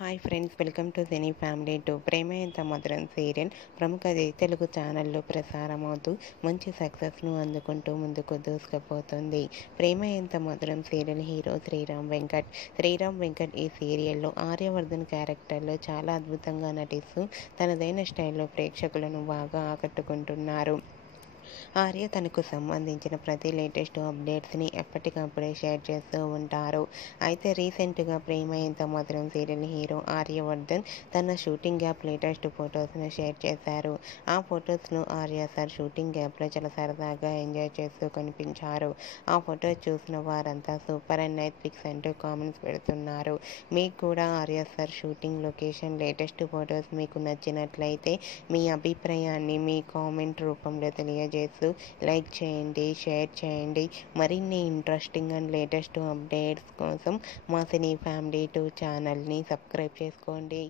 Hi friends, welcome to cine family two. ప్రేమ ఎంత మధురం సీరియల్ ప్రముఖ తెలుగు ఛానల్లో ప్రసారమవుతూ మంచి సక్సెస్ను అందుకుంటూ ముందుకు దూసుకుపోతుంది. ప్రేమ ఎంత మధురం సీరియల్ హీరో శ్రీరామ్ వెంకట్ ఈ సీరియల్లో ఆర్యవర్ధన్ క్యారెక్టర్లో చాలా అద్భుతంగా నటిస్తూ తనదైన స్టైల్లో ప్రేక్షకులను బాగా ఆకట్టుకుంటున్నారు. ఆర్య తనకు సంబంధించిన ప్రతి లేటెస్ట్ అప్డేట్స్ని ఎప్పటికప్పుడే షేర్ చేస్తూ ఉంటారు. అయితే రీసెంట్గా ప్రేమ ఎంత మధురం సీరియల్ హీరో ఆర్యవర్ధన్ తన షూటింగ్ గ్యాప్ లేటెస్ట్ ఫొటోస్ను షేర్ చేశారు. ఆ ఫొటోస్ను ఆర్య సార్ షూటింగ్ గ్యాప్లో చాలా సరదాగా ఎంజాయ్ చేస్తూ కనిపించారు. ఆ ఫొటోస్ చూసిన వారంతా సూపర్ అండ్ నైస్ పిక్స్ అంటూ కామెంట్స్ పెడుతున్నారు. మీకు కూడా Arya sir shooting location latest photos మీకు నచ్చినట్లయితే మీ అభిప్రాయాన్ని మీ కామెంట్ రూపంలో తెలియజేస్తూ లైక్ చేయండి, షేర్ చేయండి. మరిన్ని ఇంట్రెస్టింగ్ అండ్ లేటెస్ట్ అప్డేట్స్ కోసం మా సినీ ఫ్యామిలీ 2 ఛానల్ని సబ్స్క్రైబ్ చేసుకోండి.